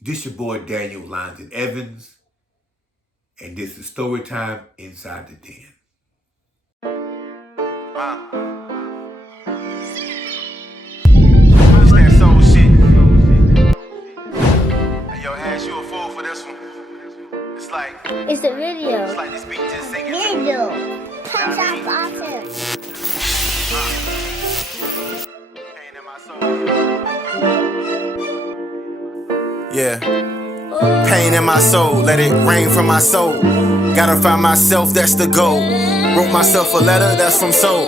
This your boy Daniel Lyndon Evans, and this is Storytime Inside the Den. Understand soul shit. Hey, yo, Ash, you a fool for this one. It's a video. It's like this beat just singing. Video. Punch out button. Pain in my soul. Yeah. Pain in my soul, let it rain from my soul. Gotta find myself, that's the goal. Wrote myself a letter, that's from soul.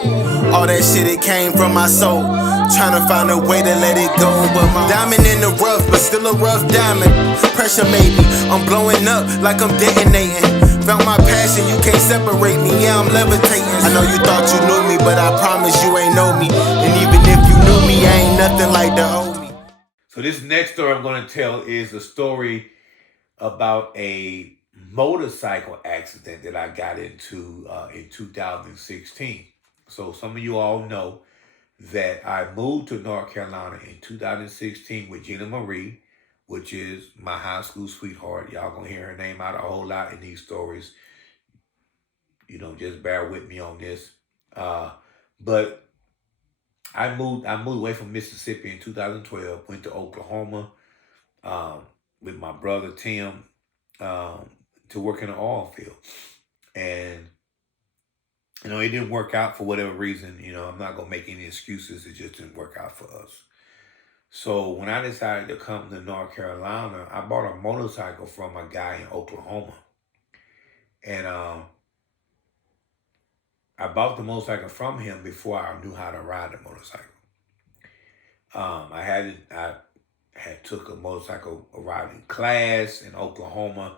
All that shit, it came from my soul. Tryna find a way to let it go. But my diamond in the rough, but still a rough diamond. Pressure made me, I'm blowing up like I'm detonating. Found my passion, you can't separate me, yeah, I'm levitating. I know you thought you knew me, but I promise you ain't know me. And even if you knew me, I ain't nothing like the old me. So this next story I'm going to tell is a story about a motorcycle accident that I got into in 2016. So some of you all know that I moved to North Carolina in 2016 with Gina Marie, which is my high school sweetheart. Y'all gonna hear her name out a whole lot in these stories. Just bear with me on this. But I moved away from Mississippi in 2012, went to Oklahoma with my brother Tim to work in the oil field. And it didn't work out for whatever reason. I'm not gonna make any excuses. It just didn't work out for us. So when I decided to come to North Carolina, I bought a motorcycle from a guy in Oklahoma. And I bought the motorcycle from him before I knew how to ride the motorcycle. I had took a motorcycle riding class in Oklahoma,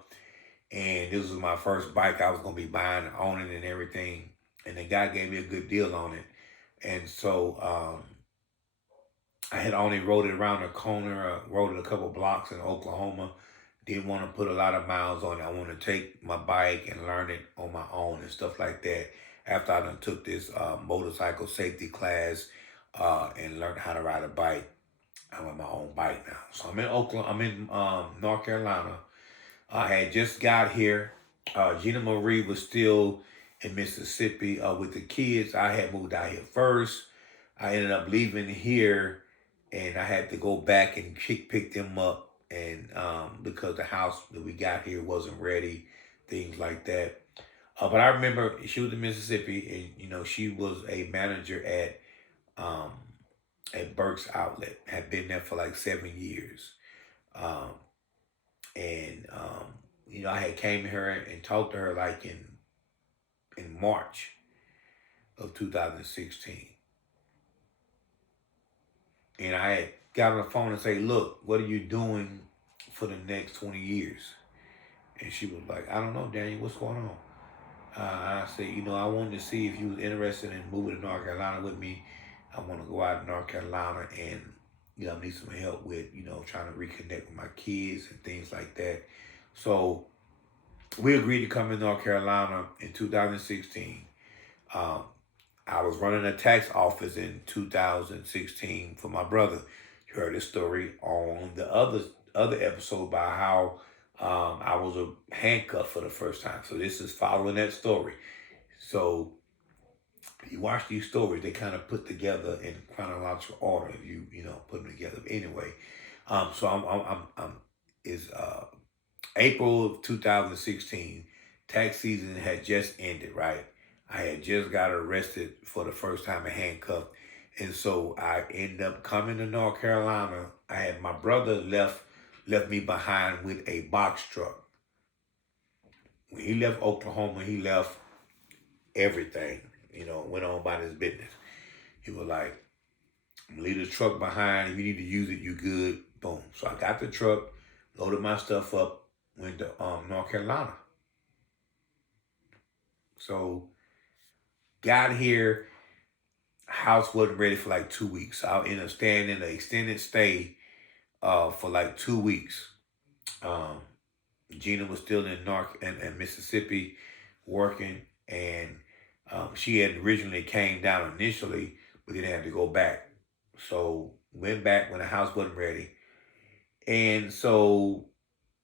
and this was my first bike I was gonna be buying and owning and everything. And the guy gave me a good deal on it. And so I had only rode it around the corner, rode it a couple blocks in Oklahoma. Didn't want to put a lot of miles on it. I wanted to take my bike and learn it on my own and stuff like that. After I done took this motorcycle safety class and learned how to ride a bike, I'm on my own bike now. So I'm in Oklahoma. I'm in North Carolina. I had just got here. Gina Marie was still in Mississippi with the kids. I had moved out here first. I ended up leaving here, and I had to go back and pick them up, and because the house that we got here wasn't ready, things like that. But I remember she was in Mississippi, and she was a manager at Burke's Outlet. Had been there for like 7 years, um, and I had came to her and talked to her like in March of 2016. And I had got on the phone and say, look, what are you doing for the next 20 years? And she was like, I don't know, Daniel, what's going on? I said, I wanted to see if you was interested in moving to North Carolina with me. I want to go out to North Carolina and, need some help with, trying to reconnect with my kids and things like that. So we agreed to come to North Carolina in 2016. I was running a tax office in 2016 for my brother. You heard this story on the other episode about how I was a handcuffed for the first time. So this is following that story. So you watch these stories, they kind of put together in chronological order if you put them together. Anyway, so it's April of 2016. Tax season had just ended, right? I had just got arrested for the first time and handcuffed. And so I ended up coming to North Carolina. I had my brother left me behind with a box truck. When he left Oklahoma, he left everything, went on about his business. He was like, leave the truck behind. If you need to use it, you good. Boom. So I got the truck, loaded my stuff up, went to North Carolina. So got here, house wasn't ready for like 2 weeks. So I ended up staying in an extended stay for like 2 weeks. Gina was still in Mississippi working, and she had originally came down initially, but then had to go back. So went back when the house wasn't ready. And so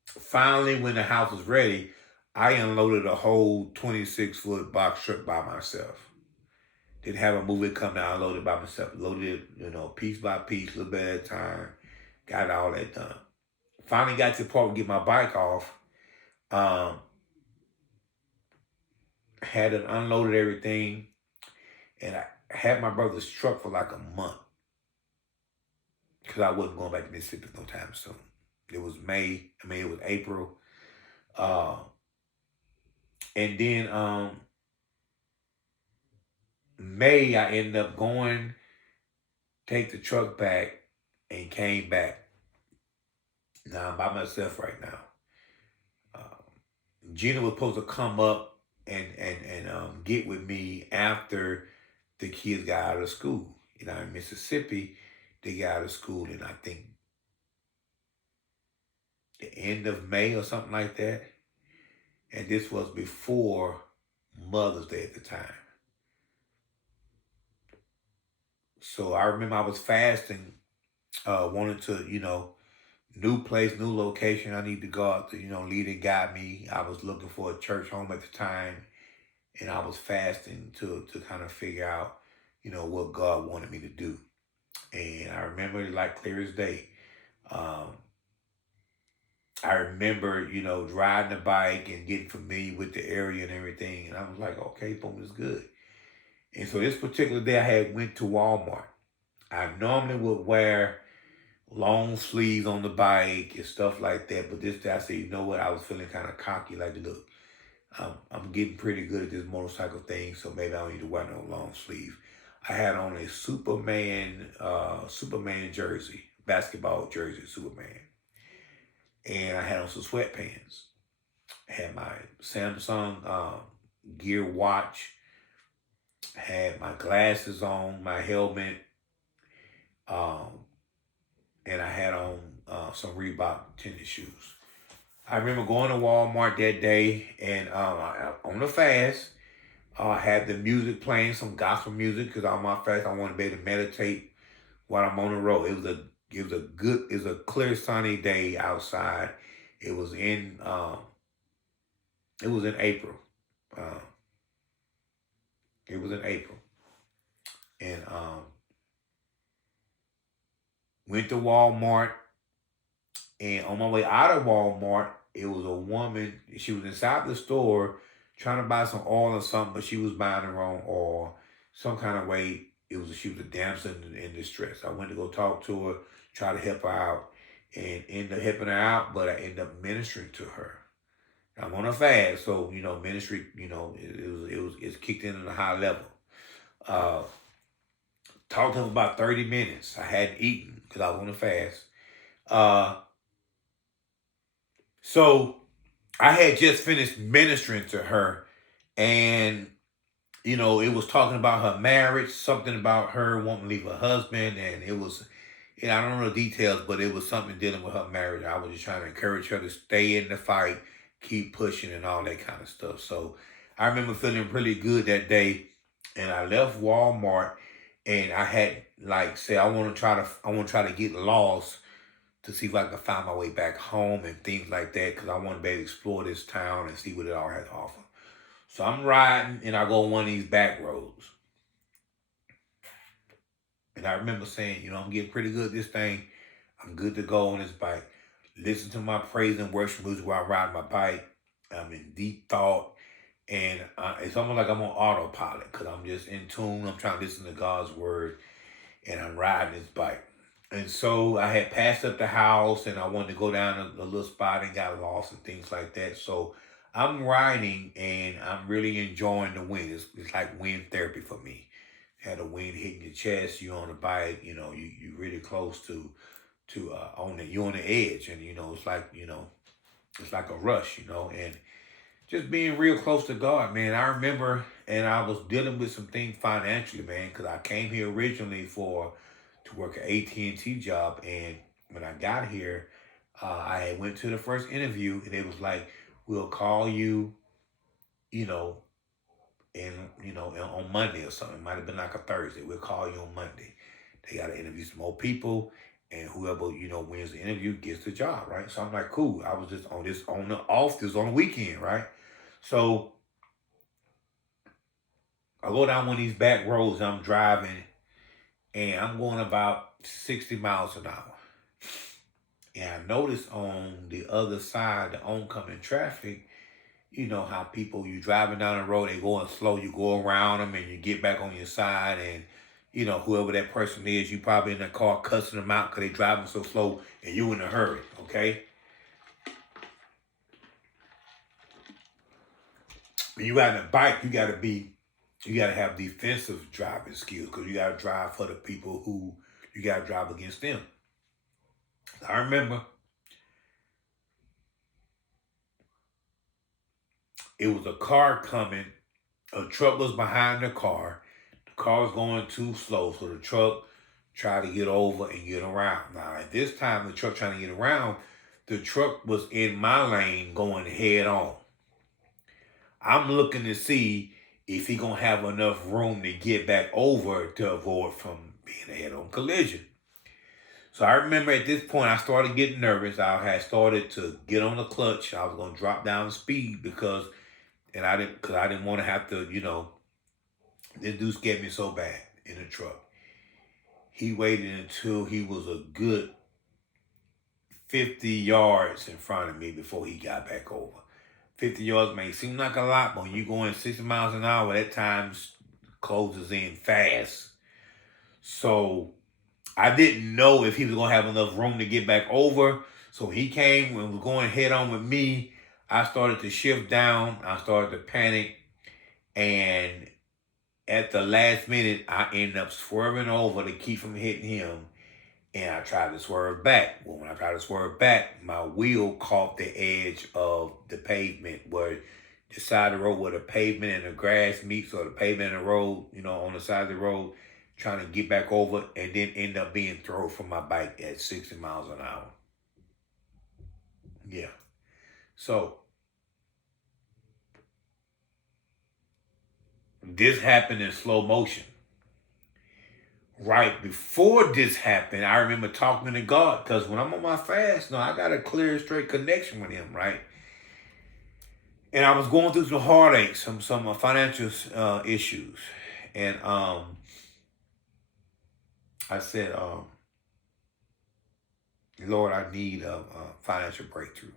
finally, when the house was ready, I unloaded a whole 26-foot box truck by myself. Didn't have a movie come down, unloaded by myself. Loaded it, piece by piece, a little bit at a time. Got all that done. Finally got to the part to get my bike off. Had it unloaded everything. And I had my brother's truck for like a month. Because I wasn't going back to Mississippi no time soon. It was it was April. And then May, I ended up going, take the truck back, and came back. Now I'm by myself right now. Gina was supposed to come up and get with me after the kids got out of school. In Mississippi, they got out of school in, I think, the end of May or something like that. And this was before Mother's Day at the time. So I remember I was fasting, wanted to, new place, new location. I need to go out to, lead and guide me. I was looking for a church home at the time, and I was fasting to kind of figure out, what God wanted me to do. And I remember it like clear as day. I remember, riding the bike and getting familiar with the area and everything. And I was like, okay, boom, it's good. And so this particular day I had went to Walmart. I normally would wear long sleeves on the bike and stuff like that. But this day I said, you know what? I was feeling kind of cocky. Like, look, I'm getting pretty good at this motorcycle thing, so maybe I don't need to wear no long sleeve. I had on a Superman jersey, basketball jersey, Superman. And I had on some sweatpants. I had my Samsung Gear watch. Had my glasses on, my helmet. And I had on some Reebok tennis shoes. I remember going to Walmart that day and on the fast, I had the music playing, some gospel music, because on my fast I wanted to be able to meditate while I'm on the road. It was a clear sunny day outside. It was in April. It was in April. And went to Walmart, and on my way out of Walmart, it was a woman. She was inside the store trying to buy some oil or something, but she was buying the wrong oil. Some kind of way, she was a damsel in distress. I went to go talk to her, try to help her out, and ended up helping her out, but I ended up ministering to her. I'm on a fast, so ministry, it's kicked in at a high level. Talked to him about 30 minutes. I hadn't eaten because I was on a fast. So I had just finished ministering to her, and it was talking about her marriage, something about her wanting to leave her husband, and it was, I don't know the details, but it was something dealing with her marriage. I was just trying to encourage her to stay in the fight, keep pushing, and all that kind of stuff. So I remember feeling really good that day, and I left Walmart, and I had said I want to try to get lost to see if I can find my way back home and things like that, because I want to be able to explore this town and see what it all has to offer. So I'm riding, and I go on one of these back roads. And I remember saying, I'm getting pretty good at this thing. I'm good to go on this bike. Listen to my praise and worship music while I ride my bike. I'm in deep thought. And it's almost like I'm on autopilot, because I'm just in tune. I'm trying to listen to God's word, and I'm riding this bike. And so I had passed up the house, and I wanted to go down a little spot and got lost and things like that. So I'm riding, and I'm really enjoying the wind. It's like wind therapy for me. Had the wind hitting your chest, you on the bike, you really close to you're on the edge, and it's like a rush, and just being real close to God, man. I remember, and I was dealing with some things financially, man, because I came here originally to work an AT&T job, and when I got here, I had went to the first interview, and it was like, we'll call you, on Monday or something. It might have been like a Thursday. We'll call you on Monday. They got to interview some more people, and whoever, wins the interview gets the job, right? So I'm like, cool. I was just on the weekend, right? So I go down one of these back roads and I'm driving and I'm going about 60 miles an hour. And I noticed on the other side, the oncoming traffic, you know how people, you driving down the road, they going slow, you go around them and you get back on your side, and whoever that person is, you probably in the car cussing them out because they driving so slow and you in a hurry, okay? When you got on a bike, you gotta have defensive driving skills because you gotta drive for the people who you gotta drive against them. I remember it was a car coming, a truck was behind the car. The car was going too slow, so the truck tried to get over and get around. Now, at this time, the truck trying to get around, the truck was in my lane going head on. I'm looking to see if he gonna have enough room to get back over to avoid from being a head-on collision. So I remember at this point, I started getting nervous. I had started to get on the clutch. I was gonna drop down the speed because I didn't want to have to, this dude scared me so bad in the truck. He waited until he was a good 50 yards in front of me before he got back over. 50 yards may seem like a lot, but when you're going 60 miles an hour, that time closes in fast. So I didn't know if he was going to have enough room to get back over. So he came and was going head on with me. I started to shift down. I started to panic. And at the last minute, I ended up swerving over to keep from hitting him. And I tried to swerve back. Well, when I tried to swerve back, my wheel caught the edge of the pavement where the side of the road where the pavement and the grass meets, or the pavement and the road, on the side of the road, trying to get back over, and then end up being thrown from my bike at 60 miles an hour. Yeah. So this happened in slow motion. Right before this happened, I remember talking to God, because when I'm on my fast, I got a clear, straight connection with Him, right? And I was going through some heartaches, some financial issues, and I said, Lord, I need a financial breakthrough.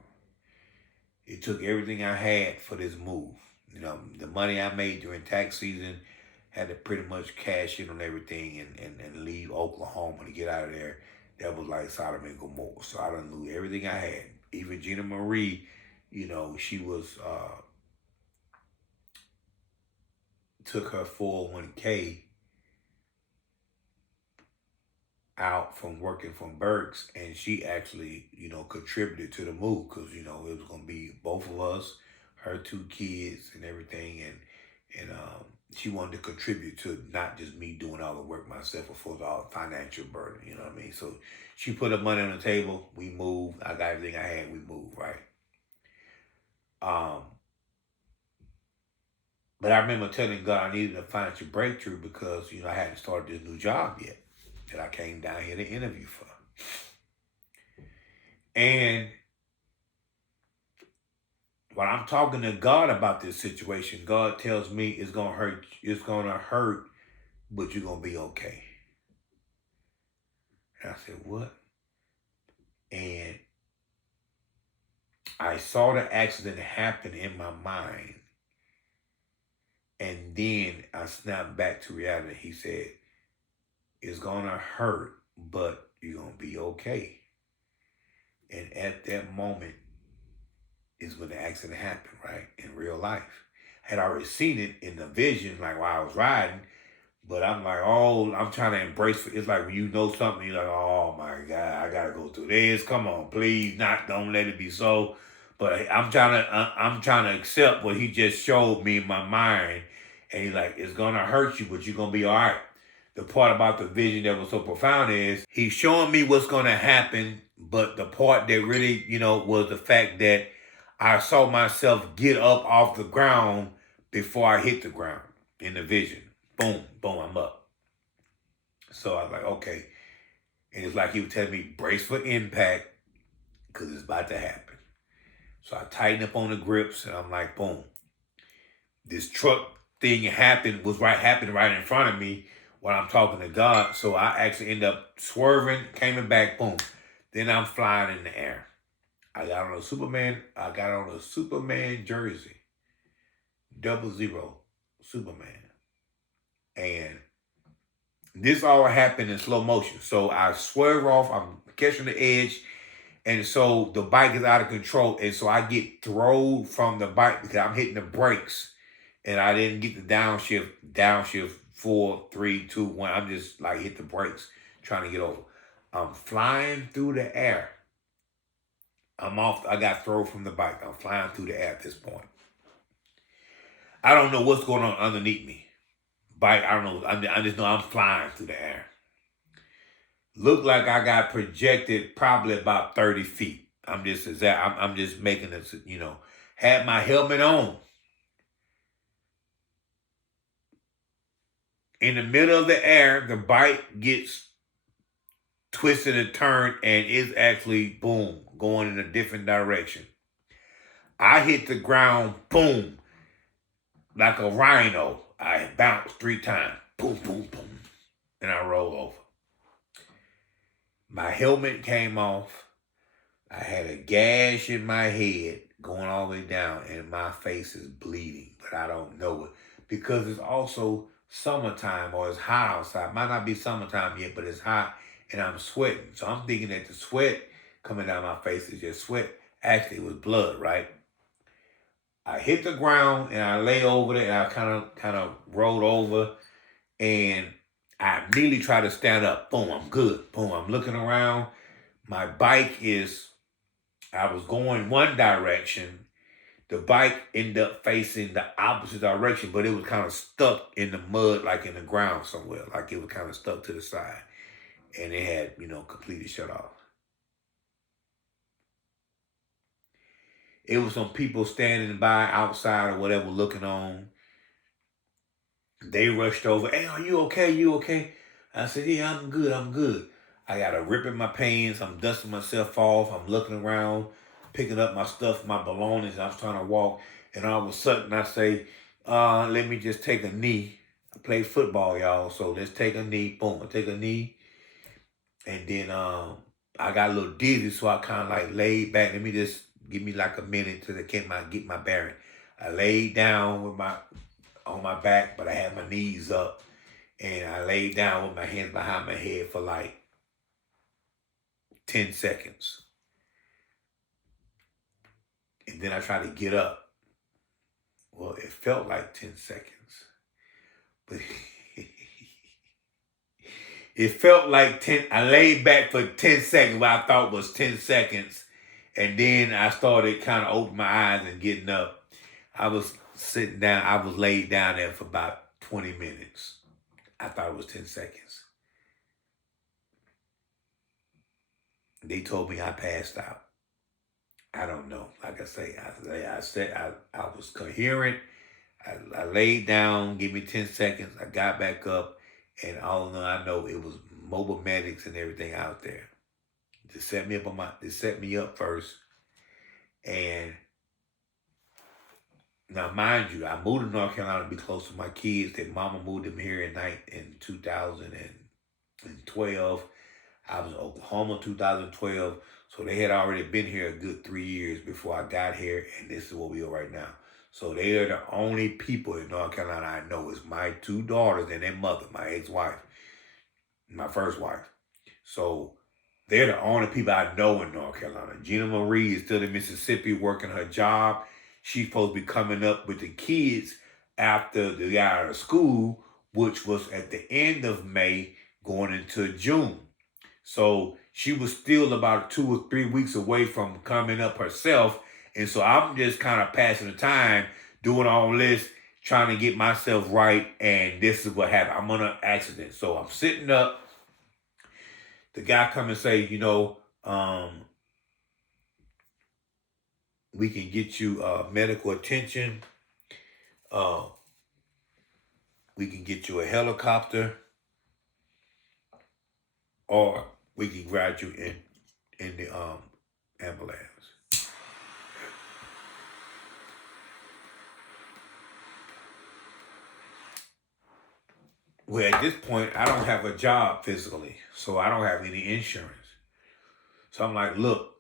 It took everything I had for this move. The money I made during tax season, had to pretty much cash in on everything and leave Oklahoma to get out of there. That was like Sodom and Gomorrah. So I done lose everything I had. Even Gina Marie, she was, took her 401k out from working from Burks, and she actually, contributed to the move because, it was going to be both of us, her 2 kids and everything. And she wanted to contribute to not just me doing all the work myself, or for all the financial burden, you know what I mean? So she put her money on the table, we moved, I got everything I had, we moved, right? But I remember telling God I needed a financial breakthrough because, I hadn't started this new job yet that I came down here to interview for. And when I'm talking to God about this situation, God tells me it's going to hurt, but you're going to be okay. And I said, what? And I saw the accident happen in my mind. And then I snapped back to reality. He said, it's going to hurt, but you're going to be okay. And at that moment is when the accident happened, right? In real life. I had already seen it in the vision, like while I was riding. But I'm like, I'm trying to embrace it. It's like when you know something, you're like, oh my God, I gotta go through this. Come on, please, don't let it be so. But I'm trying to accept what He just showed me in my mind. And He's like, it's gonna hurt you, but you're gonna be all right. The part about the vision that was so profound is He's showing me what's gonna happen, but the part that really, was the fact that I saw myself get up off the ground before I hit the ground in the vision. Boom, boom, I'm up. So I was like, okay. And it's like he was telling me, brace for impact, because it's about to happen. So I tighten up on the grips, and I'm like, boom. This truck thing happened right in front of me while I'm talking to God. So I actually end up swerving, coming back, boom. Then I'm flying in the air. I got on a Superman jersey. 00 Superman. And this all happened in slow motion. So I swerve off, I'm catching the edge, and so the bike is out of control. And so I get thrown from the bike because I'm hitting the brakes. And I didn't get the downshift 4, 3, 2, 1. I'm just like hit the brakes trying to get over. I'm flying through the air. I'm off. I got thrown from the bike. I'm flying through the air at this point. I don't know what's going on underneath me. Bike, I don't know. I just know I'm flying through the air. Looked like I got projected probably about 30 feet. I'm just making this, had my helmet on. In the middle of the air, the bike gets twisted and turned and is actually, boom, going in a different direction. I hit the ground, boom, like a rhino. I bounced 3 times, boom, boom, boom, and I roll over. My helmet came off. I had a gash in my head going all the way down, and my face is bleeding, but I don't know it because it's also summertime or it's hot outside. Might not be summertime yet, but it's hot and I'm sweating. So I'm thinking that the sweat coming down my face is just sweat. Actually, it was blood, right? I hit the ground and I lay over there and I kind of rolled over and I immediately try to stand up. Boom, I'm good. Boom, I'm looking around. My bike I was going one direction. The bike ended up facing the opposite direction, but it was kind of stuck in the mud, like in the ground somewhere. Like it was kind of stuck to the side. And it had, completely shut off. It was some people standing by outside or whatever looking on. They rushed over. Hey, are you okay? You okay? I said, yeah, I'm good. I got a rip in my pants. I'm dusting myself off. I'm looking around, picking up my stuff, my belongings. I was trying to walk. And all of a sudden I say, let me just take a knee. I play football, y'all. So let's take a knee. Boom, I take a knee. And then I got a little dizzy, so I kind of like laid back. Let me just give me like a minute to get my bearing. I laid down on my back, but I had my knees up. And I laid down with my hands behind my head for like 10 seconds. And then I tried to get up. Well, it felt like 10 seconds. But it felt like 10. I laid back for 10 seconds, what I thought was 10 seconds. And then I started kind of opening my eyes and getting up. I was sitting down. I was laid down there for about 20 minutes. I thought it was 10 seconds. They told me I passed out. I don't know. Like I say, I was coherent. I laid down, give me 10 seconds. I got back up, and all in all, I know it was mobile medics and everything out there. They set me up first. And now, mind you, I moved to North Carolina to be close to my kids. Their mama moved them here in 2012. I was in Oklahoma 2012. So they had already been here a good 3 years before I got here. And this is where we are right now. So they are the only people in North Carolina I know. Is my 2 daughters and their mother, my ex-wife, my first wife. So they're the only people I know in North Carolina. Gina Marie is still in Mississippi working her job. She's supposed to be coming up with the kids after they got out of school, which was at the end of May going into June. So she was still about 2 or 3 weeks away from coming up herself. And so I'm just kind of passing the time, doing all this, trying to get myself right. And this is what happened. I'm on an accident. So I'm sitting up. The guy come and say, we can get you medical attention. We can get you a helicopter. Or we can grab you in the ambulance. Well, at this point, I don't have a job physically, so I don't have any insurance. So I'm like, look,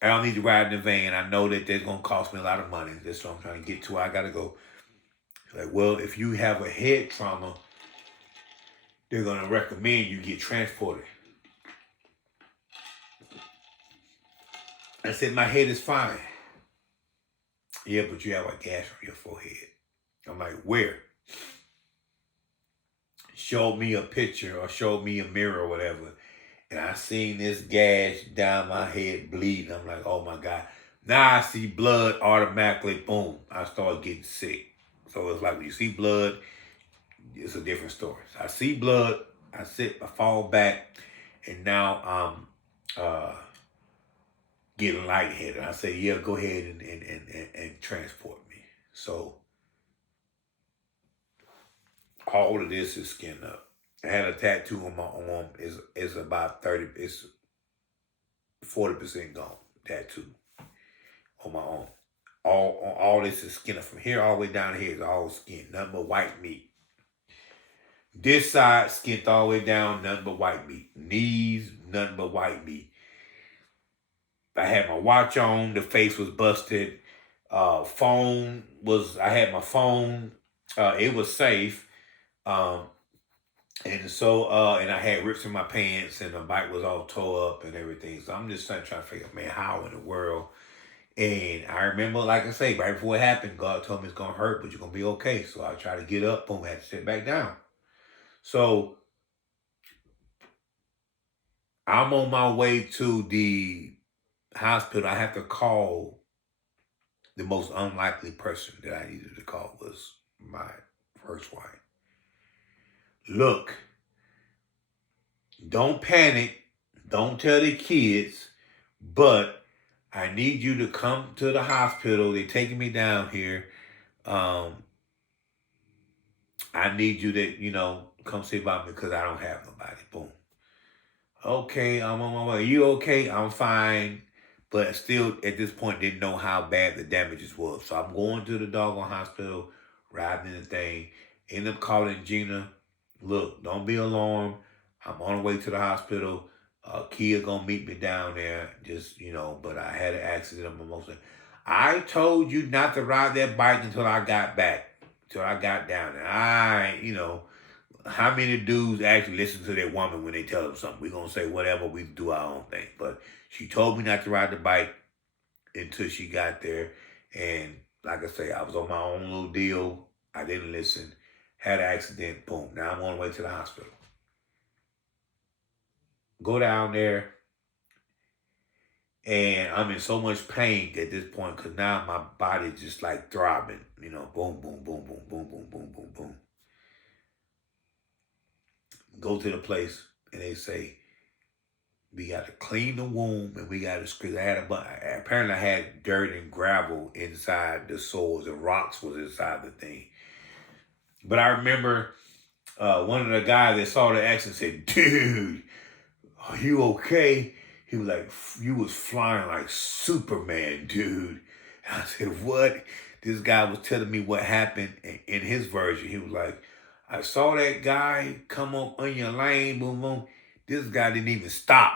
I don't need to ride in the van. I know that that's going to cost me a lot of money. That's what I'm trying to get to. I got to go. Like, well, if you have a head trauma, they're going to recommend you get transported. I said, my head is fine. Yeah, but you have a gash on your forehead. I'm like, where? Showed me a picture or showed me a mirror or whatever. And I seen this gash down my head bleeding. I'm like, oh my God. Now I see blood automatically, boom. I start getting sick. So it's like when you see blood, it's a different story. So I see blood, I fall back, and now I'm getting lightheaded. I say, yeah, go ahead and transport me. So all of this is skinned up. I had a tattoo on my arm. Is about 30. It's 40% gone. Tattoo on my arm. All this is skin up from here all the way down here is all skin, nothing but white meat. This side skinned all the way down, nothing but white meat. Knees, nothing but white meat. I had my watch on. The face was busted. I had my phone. It was safe. And so, and I had rips in my pants, and the bike was all tore up and everything. So I'm just trying to figure out, man, how in the world? And I remember, like I say, right before it happened, God told me it's going to hurt, but you're going to be okay. So I tried to get up, boom, I had to sit back down. So I'm on my way to the hospital. I have to call the most unlikely person that I needed to call was my first wife. Look, don't panic. Don't tell the kids, but I need you to come to the hospital. They're taking me down here. I need you to, come see about me because I don't have nobody. Boom. Okay, I'm on my way. You okay? I'm fine. But still, at this point, didn't know how bad the damages was. So I'm going to the doggone hospital, riding the thing. End up calling Gina. Look, don't be alarmed. I'm on the way to the hospital. Kia gonna meet me down there. Just, but I had an accident on my motorcycle. I told you not to ride that bike until I got back. Till I got down there. How many dudes actually listen to their woman when they tell them something? We're going to say whatever, we do our own thing. But she told me not to ride the bike until she got there. And like I say, I was on my own little deal. I didn't listen. Had an accident. Boom. Now I'm on the way to the hospital. Go down there. And I'm in so much pain at this point because now my body just like throbbing. Boom, boom, boom, boom, boom, boom, boom, boom, boom. Go to the place and they say, we got to clean the wound and we got to scrape. Apparently I had dirt and gravel inside the sores and rocks was inside the thing. But I remember one of the guys that saw the accident said, dude, are you okay? He was like, you was flying like Superman, dude. And I said, what? This guy was telling me what happened in his version. He was like, I saw that guy come up on your lane, boom, boom. This guy didn't even stop.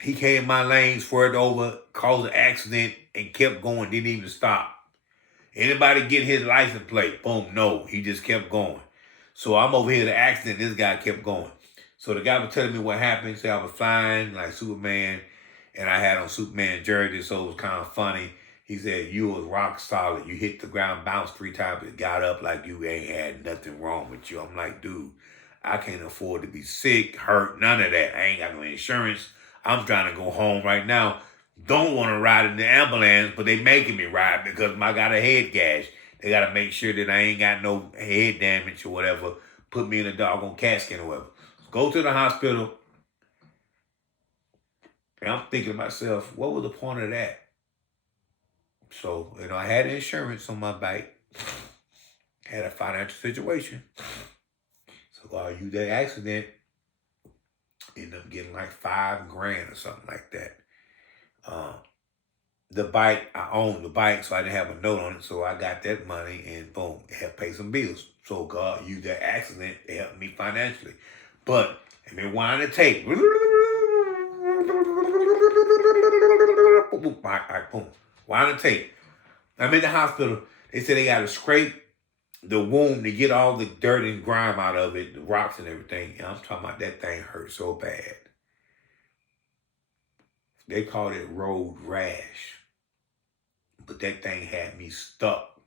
He came in my lane, swerved over, caused an accident, and kept going, didn't even stop. Anybody get his license plate? Boom, no. He just kept going. So I'm over here, the accident, this guy kept going. So the guy was telling me what happened. He said I was flying like Superman, and I had on Superman jersey, so it was kind of funny. He said, you was rock solid. You hit the ground, bounced 3 times, and got up like you ain't had nothing wrong with you. I'm like, dude, I can't afford to be sick, hurt, none of that. I ain't got no insurance. I'm trying to go home right now. Don't want to ride in the ambulance, but they making me ride because I got a head gash. They got to make sure that I ain't got no head damage or whatever. Put me in a doggone casket or whatever. Go to the hospital. And I'm thinking to myself, what was the point of that? So, I had insurance on my bike. Had a financial situation. So I used that accident Ended up getting like $5,000 or something like that. The bike, I owned the bike, so I didn't have a note on it. So I got that money and boom, it helped pay some bills. So God used that accident to help me financially. But I've been wanting to take. Boom. Wanting to take. I'm in the hospital. They said they got to scrape the wound to get all the dirt and grime out of it, the rocks and everything. And I'm talking about that thing hurt so bad. They called it road rash. But that thing had me stuck.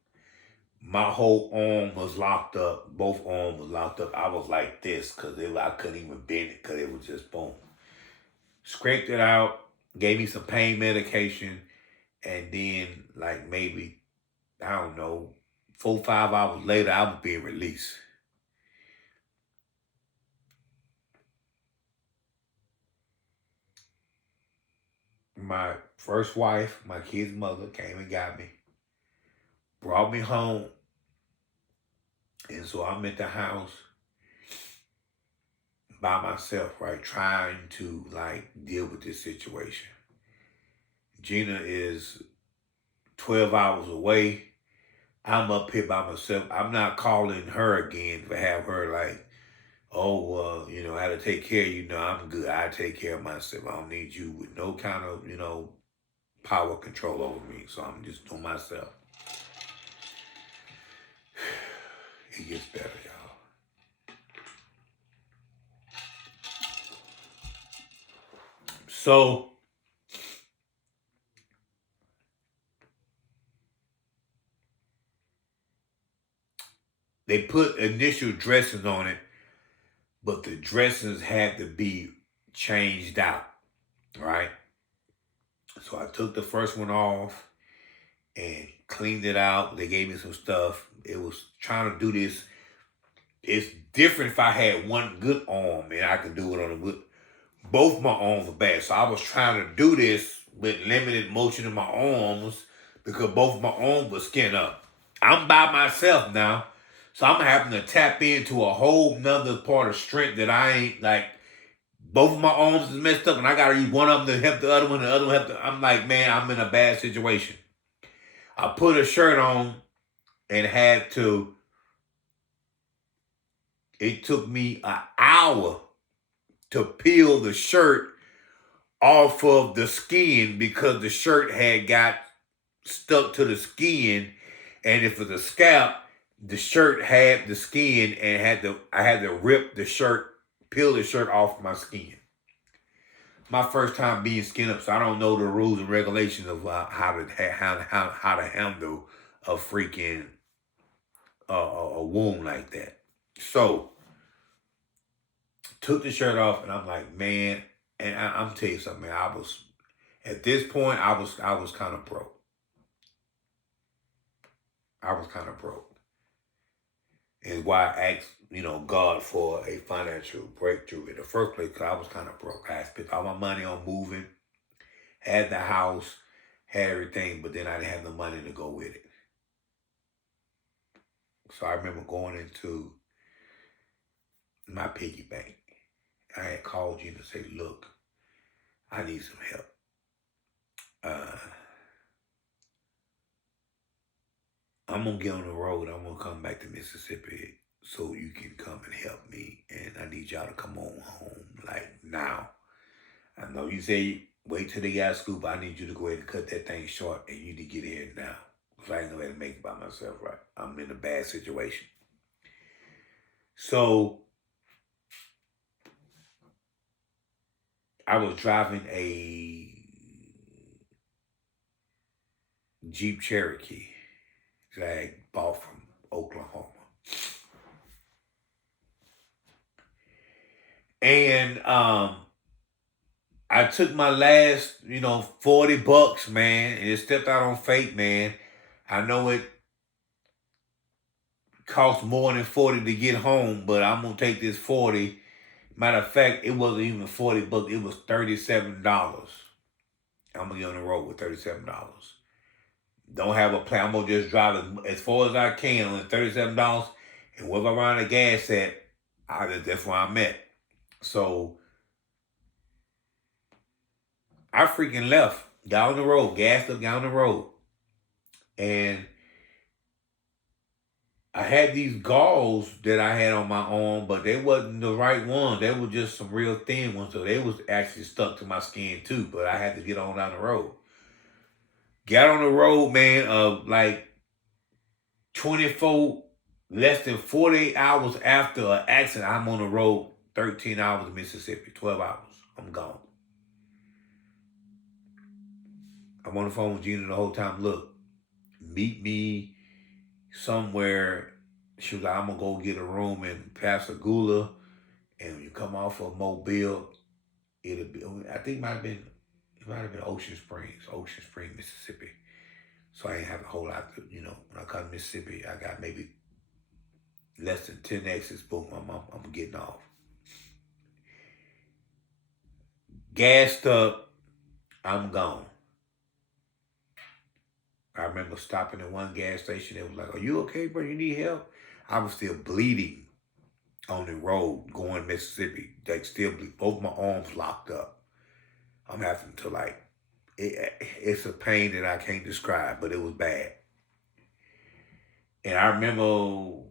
My whole arm was locked up. Both arms was locked up. I was like this because I couldn't even bend it because it was just boom. Scraped it out, gave me some pain medication, and then like maybe, I don't know, 4 or 5 hours later, I was being released. My first wife, my kid's mother, came and got me, brought me home. And so I'm at the house by myself, right, trying to like deal with this situation. Gina is 12 hours away. I'm up here by myself. I'm not calling her again to have her like, oh, I had to take care of you. No, I'm good. I take care of myself. I don't need you with no kind of, power control over me. So I'm just doing myself. It gets better, y'all. So they put initial dressings on it, but the dressings had to be changed out, right? So I took the first one off and cleaned it out. They gave me some stuff. It was trying to do this. It's different if I had one good arm and I could do it on a good. Both my arms were bad. So I was trying to do this with limited motion in my arms because both my arms were skinned up. I'm by myself now. So I'm having to tap into a whole nother part of strength that I ain't like. Both of my arms is messed up and I got to use one of them to help the other one. The other one help I'm like, man, I'm in a bad situation. I put a shirt on and had to, it took me an hour to peel the shirt off of the skin because the shirt had got stuck to the skin. And if it was a scalp, the shirt had the skin and I had to rip the shirt, peel the shirt off my skin. My first time being skinned up, so I don't know the rules and regulations of how to handle a freaking a wound like that. So took the shirt off, and I'm like, man, and I'm telling you something, man. I was at this point, I was kind of broke. I was kind of broke, and why I asked, God for a financial breakthrough in the first place, because I was kind of broke. I spent all my money on moving, had the house, had everything, but then I didn't have the money to go with it. So I remember going into my piggy bank. I had called you to say, look, I need some help. I'm going to get on the road. I'm going to come back to Mississippi so you can come and help me. And I need y'all to come on home, like, now. I know you say wait till they got school, but I need you to go ahead and cut that thing short, and you need to get here now. Because I ain't going to make it by myself, right? I'm in a bad situation. So I was driving a Jeep Cherokee that I bought from Oklahoma. And I took my last, $40, man, and it stepped out on faith, man. I know it costs more than 40 to get home, but I'm going to take this 40. Matter of fact, it wasn't even $40, it was $37. I'm going to get on the road with $37. Don't have a plan. I'm going to just drive as far as I can on $37. And wherever I run the gas at, that's where I'm at. So I freaking left. Got on the road, gassed up, got on the road. And I had these galls that I had on my arm, but they wasn't the right ones. They were just some real thin ones, so they was actually stuck to my skin too. But I had to get on down the road. Got on the road, man, like 24, less than 48 hours after an accident. I'm on the road 13 hours in Mississippi, 12 hours. I'm gone. I'm on the phone with Gina the whole time. Look, meet me somewhere. She was like, I'm going to go get a room in Pascagoula. And when you come off of Mobile, it'll be, I think it might have been Ocean Springs, Mississippi. So I ain't have a whole lot to, when I come to Mississippi, I got maybe less than 10 exits. Boom, I'm getting off. Gassed up, I'm gone. I remember stopping at one gas station. They was like, are you okay, bro? You need help? I was still bleeding on the road going to Mississippi. Like still bleed. Both my arms locked up. I'm having to it's a pain that I can't describe, but it was bad. And I remember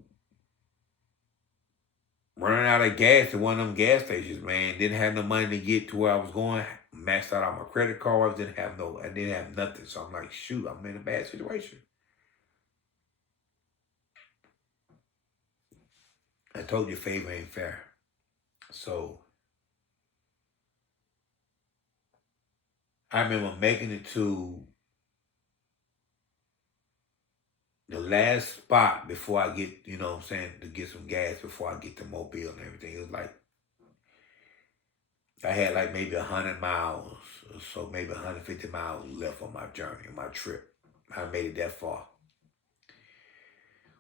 running out of gas at one of them gas stations, man. Didn't have no money to get to where I was going. Maxed out all my credit cards. I didn't have nothing. So I'm like, shoot, I'm in a bad situation. I told you favor ain't fair. So I remember making it to the last spot before I get, to get some gas before I get to Mobile and everything. It was like, I had like maybe 100 miles or so, maybe 150 miles left on my journey, on my trip. I made it that far.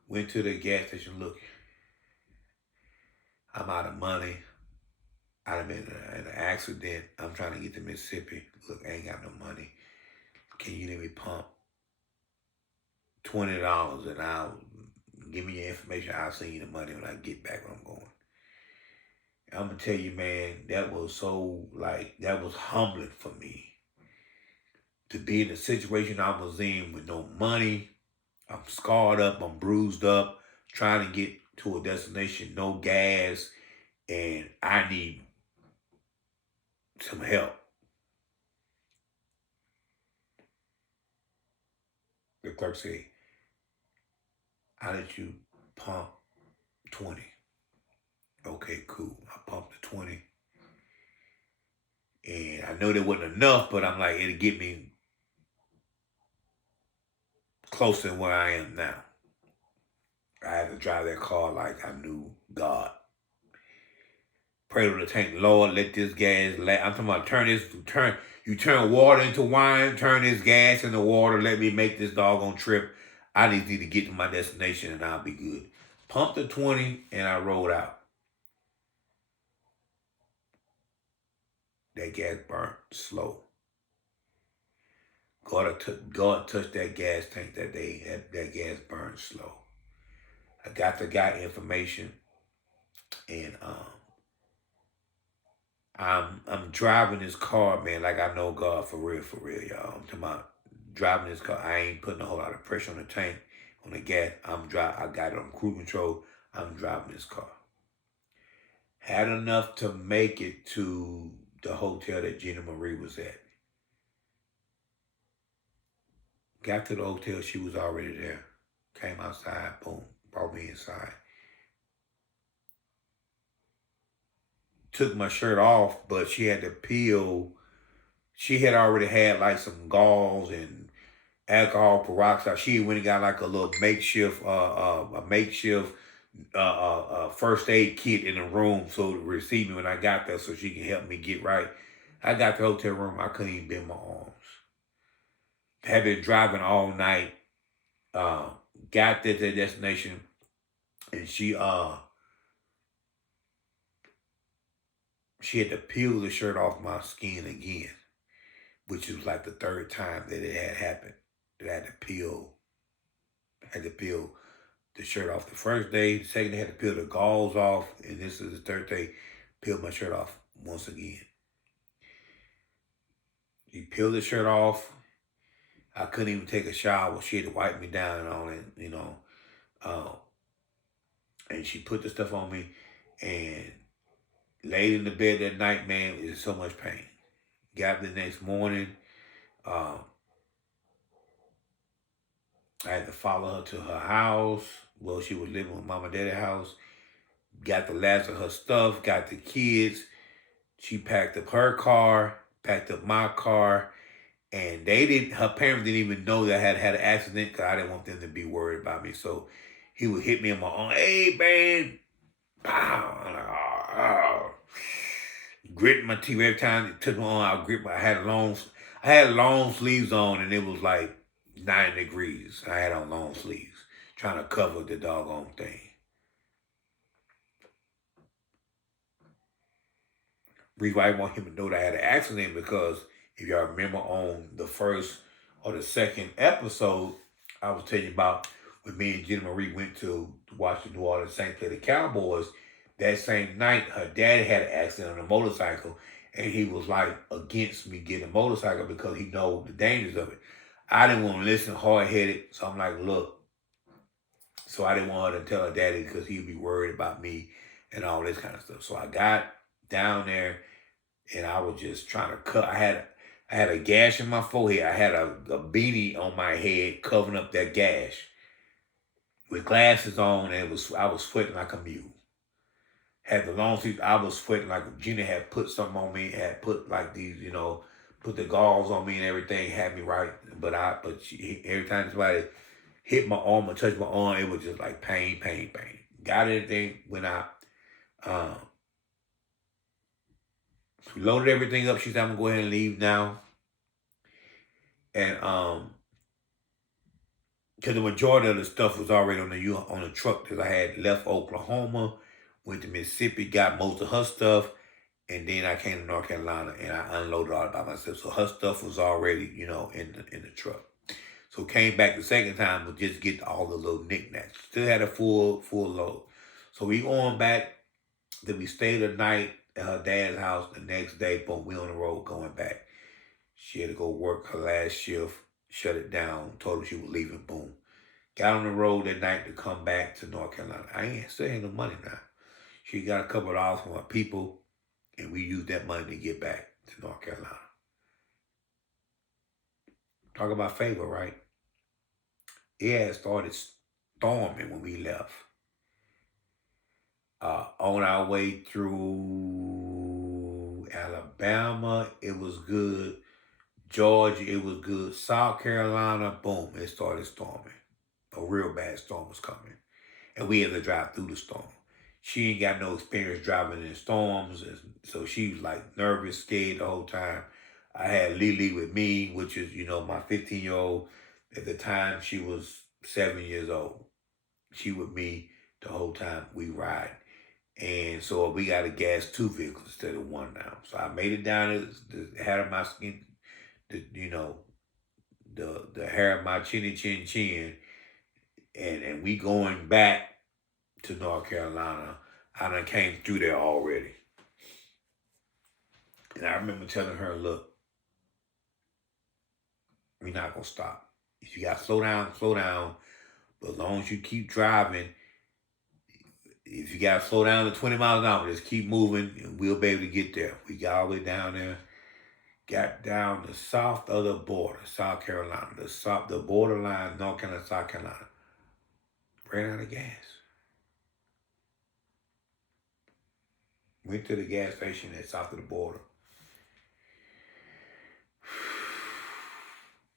Went to the gas station, look, I'm out of money. I've been in an accident. I'm trying to get to Mississippi. Look, I ain't got no money. Can you let me pump $20 and I'll give me your information. I'll send you the money when I get back where I'm going. I'm going to tell you, man, that was that was humbling for me. To be in the situation I was in with no money. I'm scarred up, I'm bruised up, trying to get to a destination, no gas, and I need some help. The clerk said, I'll let you pump 20. Okay, cool. I pumped the 20. And I know there wasn't enough, but I'm like, it'll get me closer than where I am now. I had to drive that car like I knew God. Pray to the tank, Lord, let this gas I'm talking about you turn water into wine, turn this gas into water, let me make this doggone trip. I just need to get to my destination and I'll be good. Pumped the 20 and I rolled out. That gas burnt slow. God touched that gas tank that day. That gas burned slow. I got the guy information, and I'm driving this car, man, like I know God for real, y'all. I'm talking about driving this car. I ain't putting a whole lot of pressure on the tank, on the gas. I got it on cruise control. I'm driving this car. Had enough to make it to the hotel that Gina Marie was at. Got to the hotel, she was already there. Came outside, boom, brought me inside. Took my shirt off, but she had to peel. She had already had like some gauze and alcohol peroxide. She went and got like a little makeshift first aid kit in the room so to receive me when I got there so she can help me get right. I got to the hotel room, I couldn't even bend my arms. Had been driving all night. Got there to the destination, and she had to peel the shirt off my skin again, which was like the third time that it had happened. That I had to peel the shirt off the first day. The second day, I had to peel the gauze off, and this is the third day, peeled my shirt off once again. He peeled the shirt off. I couldn't even take a shower. She had to wipe me down and all that, you know. And she put the stuff on me and laid in the bed that night, man, in so much pain. Got up the next morning. I had to follow her to her house. Well, she was living with mom and daddy's house. Got the last of her stuff, got the kids. She packed up her car, packed up my car, and her parents didn't even know that I had had an accident because I didn't want them to be worried about me. So he would hit me in my arm, hey, man, pow. I'm like, oh. Gritting my teeth every time it took me on. I had long sleeves on, and it was like 9 degrees. I had on long sleeves, trying to cover the doggone thing. Reason why I want him to know that I had an accident, because if y'all remember on the first or the second episode, I was telling you about when me and Jenna Marie went to watch the New Orleans Saints play the Cowboys. That same night, her daddy had an accident on a motorcycle, and he was like against me getting a motorcycle because he know the dangers of it. I didn't want to listen, hard-headed, so I'm like, look. So I didn't want her to tell her daddy because he'd be worried about me and all this kind of stuff. So I got down there, and I was just trying to cut. I had a gash in my forehead. I had a beanie on my head covering up that gash with glasses on, and I was sweating like a mule. Had the long sleeves. I was sweating like Gina had put something on me. Had put like these, you know, put the gauze on me and everything. Had me right, but every time somebody hit my arm or touched my arm, it was just like pain, pain, pain. Got anything, went out. Loaded everything up. She said, I'm gonna go ahead and leave now. And because the majority of the stuff was already on the truck that I had left Oklahoma, went to Mississippi, got most of her stuff, and then I came to North Carolina and I unloaded all by myself. So her stuff was already, you know, in the truck. So came back the second time to just get all the little knickknacks. Still had a full load. So we going back. Then we stayed a night at her dad's house. The next day, boom, we on the road going back. She had to go work her last shift, shut it down, told her she was leaving, boom. Got on the road that night to come back to North Carolina. I still ain't no money now. She got a couple of dollars from her people, and we used that money to get back to North Carolina. Talk about favor, right? It had started storming when we left. On our way through Alabama, it was good. Georgia, it was good. South Carolina, boom, it started storming. A real bad storm was coming. And we had to drive through the storm. She ain't got no experience driving in storms, so she was like nervous, scared the whole time. I had Lily with me, which is, you know, my 15-year-old. At the time, she was 7 years old. She with me the whole time we ride. And so we got to gas 2 vehicles instead of 1 now. So I made it down the hair of my skin, you know, the hair of my chinny chin chin. And we going back to North Carolina. I done came through there already. And I remember telling her, look, we're not going to stop. If you got to slow down, slow down. But as long as you keep driving, if you got to slow down to 20 miles an hour, just keep moving and we'll be able to get there. We got all the way down there, got down the south of the border, South Carolina, the borderline, North Carolina, South Carolina. Ran out of gas. Went to the gas station at south of the border.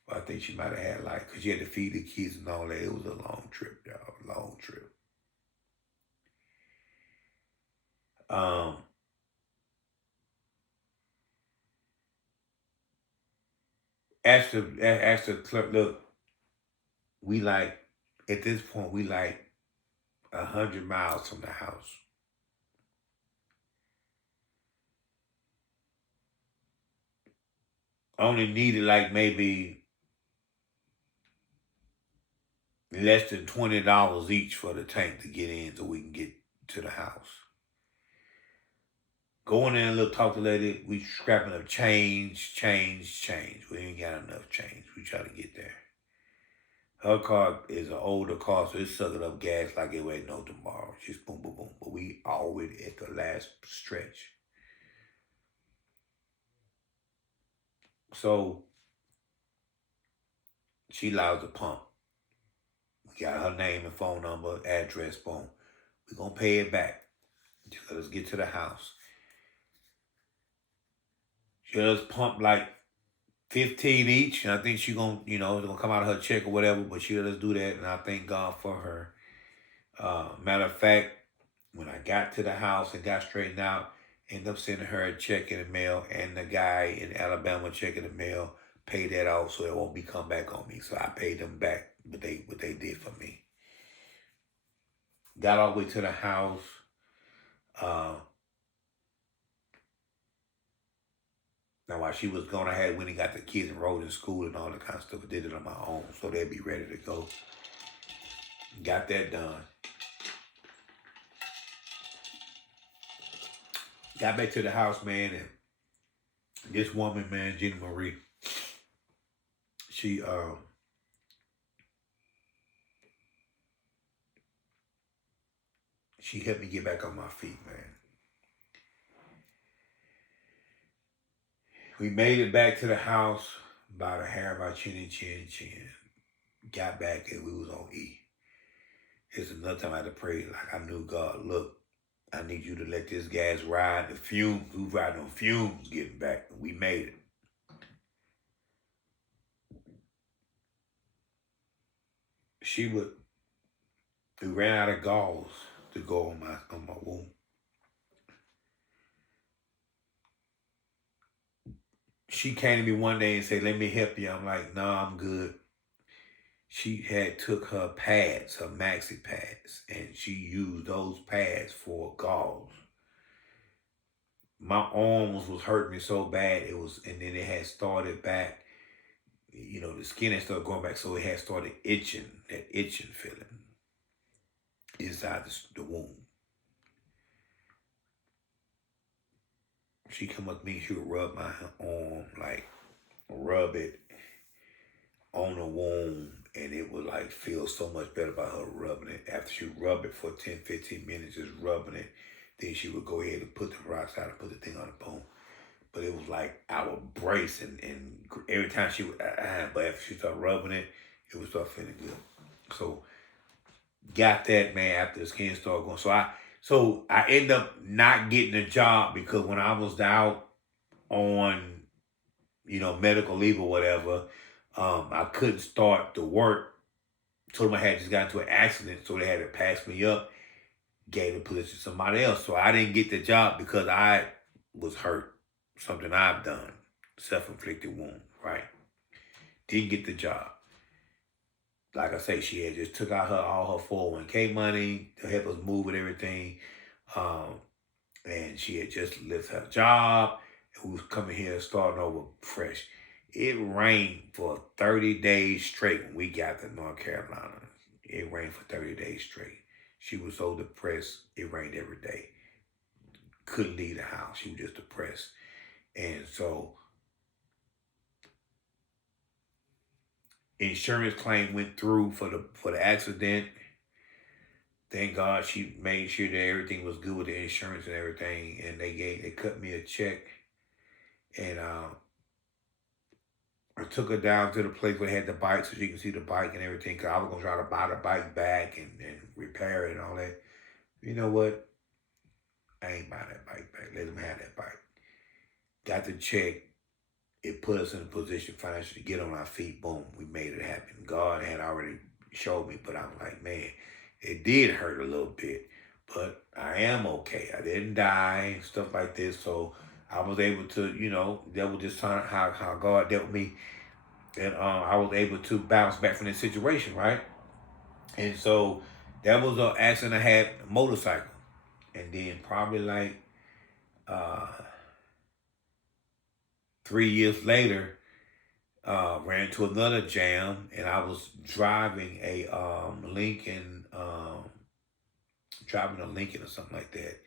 I think she might have had because she had to feed the kids and all that. It was a long trip, y'all. Long trip. Asked the clerk, look, we at this point, we 100 miles from the house. Only needed maybe less than $20 each for the tank to get in so we can get to the house. Go in there and look, talk to the lady. We scrapping up change. We ain't got enough change. We try to get there. Her car is an older car, so it's sucking up gas like it ain't no tomorrow. Just boom, boom, boom. But we already at the last stretch. So she allows the pump. We got her name and phone number, address, boom. We're going to pay it back. Just let us get to the house. She does pump like 15 each. And I think she going to, it's going to come out of her check or whatever. But she let us do that. And I thank God for her. Matter of fact, when I got to the house and got straightened out, ended up sending her a check in the mail. And the guy in Alabama check in the mail, paid that off so it won't be come back on me. So I paid them back what they did for me. Got all the way to the house. Now, while she was gone, I had went and got the kids enrolled in school and all that kind of stuff. I did it on my own, so they'd be ready to go. Got that done. Got back to the house, man, and this woman, man, Jenny Marie, she helped me get back on my feet, man. We made it back to the house by the hair of our chin. Got back and we was on E. It's another time I had to pray like I knew God, look, I need you to let this gas ride. The fumes, we riding on fumes getting back. We made it. We ran out of gauze to go on my wound. She came to me one day and said, let me help you. I'm like, no, I'm good. She had took her pads, her maxi pads, and she used those pads for gauze. My arms was hurting me so bad, and then it had started back, the skin had started going back, so it had started itching, that itching feeling inside the wound. She come up to me, she would rub my arm, like rub it on the wound, and it would like feel so much better by her rubbing it. After she rubbed it for 10, 15 minutes, just rubbing it, then she would go ahead and put the rocks out and put the thing on the bone. But it was like I would brace, and every time she would, but after she started rubbing it, it would start feeling good. So got that, man, after the skin started going. So I ended up not getting a job because when I was out on, medical leave or whatever, I couldn't start to work. Told them I had just got into an accident, so they had to pass me up, gave the position to somebody else. So I didn't get the job because I was hurt. Something I've done. Self-inflicted wound, right? Didn't get the job. Like I say, she had just took out all her 401k money to help us move with everything. And she had just left her job. And we was coming here starting over fresh. It rained for 30 days straight when we got to North Carolina. It rained for 30 days straight. She was so depressed, it rained every day. Couldn't leave the house. She was just depressed. And so insurance claim went through for the accident. Thank God she made sure that everything was good with the insurance and everything. And they cut me a check. And I took her down to the place where they had the bike so she could see the bike and everything. Cause I was gonna try to buy the bike back and repair it and all that. You know what? I ain't buying that bike back. Let them have that bike. Got the check. It put us in a position financially to get on our feet. Boom, we made it happen. God had already showed me, but I was like, man, it did hurt a little bit, but I am okay. I didn't die and stuff like this. So I was able to, that was just how God dealt with me. And I was able to bounce back from this situation, right? And so that was an accident I had, a motorcycle. And then probably like 3 years later, ran into another jam, and I was driving a Lincoln or something like that.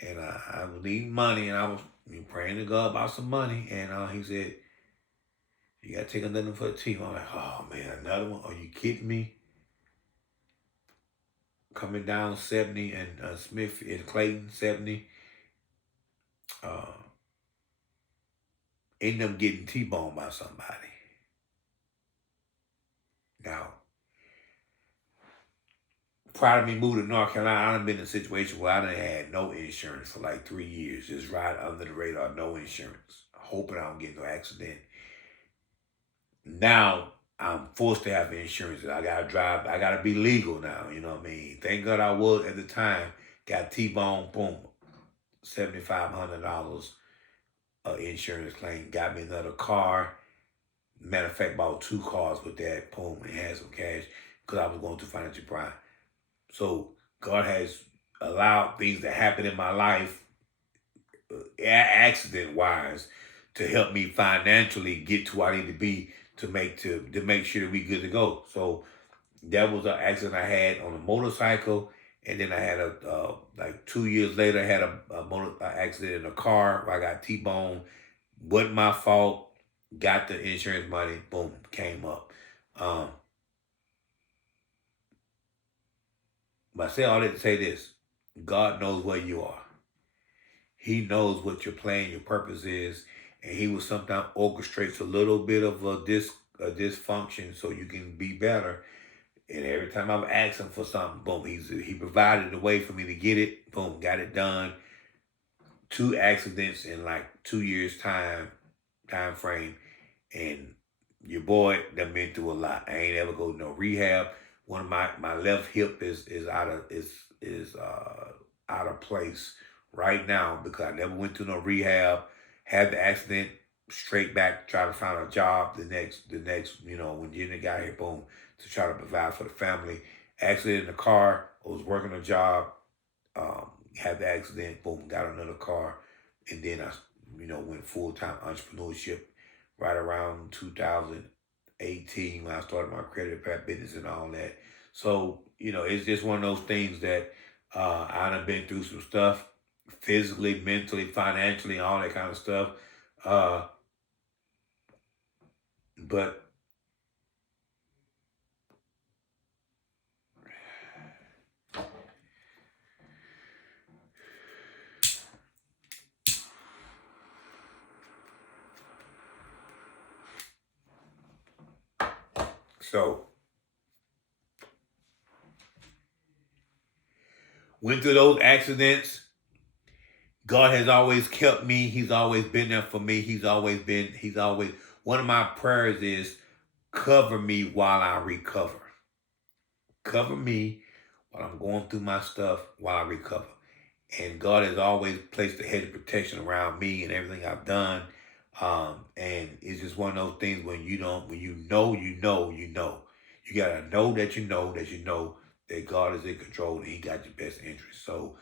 and I was needing money, and I was praying to God about some money, and he said, "You gotta take another one for the team." I'm like, "Oh man, another one? Are you kidding me?" Coming down 70 and Smith and Clayton 70, uh, ended up getting T-boned by somebody. Now, prior to me moving to North Carolina, I done been in a situation where I done had no insurance for like 3 years, just ride under the radar, no insurance, hoping I don't get no accident. Now I'm forced to have insurance. I gotta drive. I gotta be legal now. You know what I mean? Thank God I was at the time. Got T-bone, boom, $7,500 insurance claim. Got me another car. Matter of fact, bought 2 cars with that, boom, and had some cash because I was going through financial prime. So God has allowed things to happen in my life, accident wise, to help me financially get to where I need to be to make sure that we good to go. So that was an accident I had on a motorcycle, and then I had like 2 years later, I had a accident in a car where I got T-boned. Wasn't my fault. Got the insurance money. Boom, came up. Um, but I say all that to say this: God knows where you are. He knows what your plan, your purpose is, and He will sometimes orchestrates a little bit of a dysfunction so you can be better. And every time I've asked Him for something, boom, He provided a way for me to get it. Boom, got it done. 2 accidents in like 2 years time frame, and your boy done been through a lot. I ain't ever go to no rehab. One of my left hip is out of place right now because I never went to no rehab. Had the accident, straight back, try to find a job the next when Jenny got here, boom, to try to provide for the family. Accident in the car. I was working a job. Had the accident, boom, got another car, and then I went full time entrepreneurship right around 2018 when I started my credit card business and all that. So, it's just one of those things that I done been through some stuff physically, mentally, financially, all that kind of stuff. Uh, but so went through those accidents. God has always kept me. He's always been there for me. He's always, one of my prayers is cover me while I recover. Cover me while I'm going through my stuff while I recover. And God has always placed a hedge of protection around me and everything I've done. And it's just one of those things when you know. You gotta know that you know that you know that God is in control and He got your best interest. So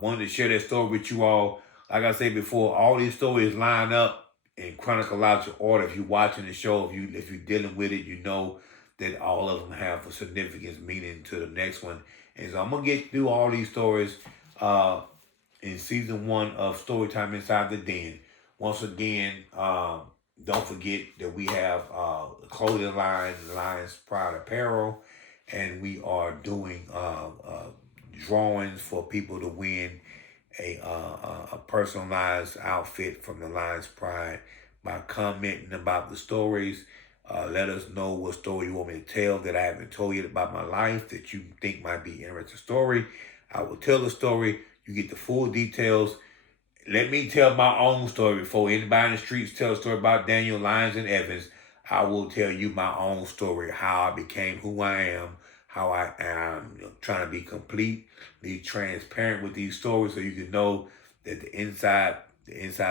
wanted to share that story with you all. Like I said before, all these stories line up in chronological order. If you're watching the show, if you're dealing with it, you know that all of them have a significance meaning to the next one. And so I'm gonna get through all these stories in season 1 of Storytime Inside the Den. Once again, don't forget that we have clothing line, Lions Pride Apparel, and we are doing drawings for people to win a personalized outfit from the Lions Pride by commenting about the stories. Let us know what story you want me to tell that I haven't told you about my life that you think might be an interesting story. I will tell the story. You get the full details. Let me tell my own story before anybody in the streets tell a story about Daniel Lyons and Evans. I will tell you my own story, how I became who I am, how I am trying to be completely transparent with these stories so you can know that the inside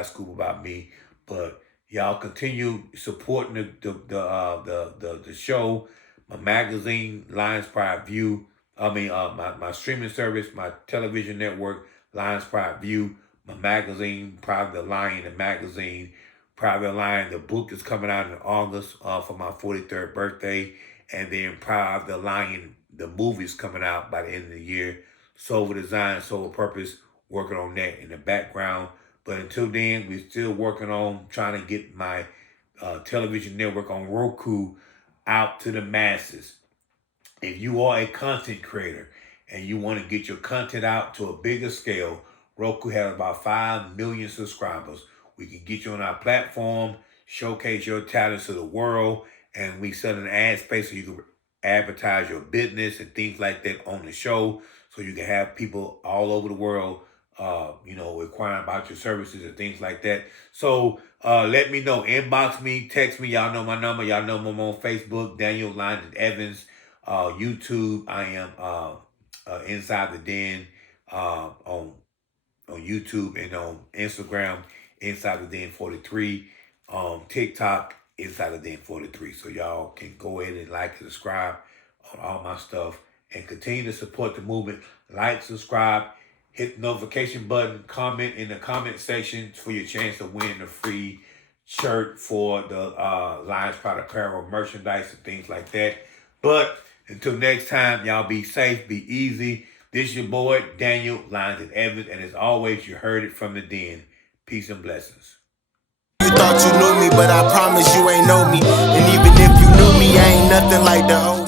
scoop about me. But y'all continue supporting the show, my magazine, Lions Pride View. My streaming service, my television network, Lions Pride View, my magazine, Private Lion, the magazine, Private Lion, the book is coming out in August for my 43rd birthday, and then Private Lion, the movie's coming out by the end of the year. Soul for Design, Soul for Purpose, working on that in the background. But until then, we're still working on trying to get my television network on Roku out to the masses. If you are a content creator and you want to get your content out to a bigger scale, Roku has about 5 million subscribers. We can get you on our platform, showcase your talents to the world, and we set an ad space so you can advertise your business and things like that on the show, so you can have people all over the world, inquiring about your services and things like that. So let me know. Inbox me, text me. Y'all know my number. Y'all know I'm on Facebook, Daniel Lyndon Evans. YouTube, I am Inside the Den on YouTube, and on Instagram, Inside the Den 43. TikTok, Inside the Den 43. So y'all can go ahead and like and subscribe on all my stuff and continue to support the movement. Like, subscribe, hit the notification button, comment in the comment section for your chance to win a free shirt for the Lions Pride Apparel merchandise and things like that. But until next time, y'all be safe, be easy. This your boy, Daniel Lyndon Evans, and as always, you heard it from the den. Peace and blessings. You thought you knew me, but I promise you ain't know me. And even if you knew me, I ain't nothing like the old.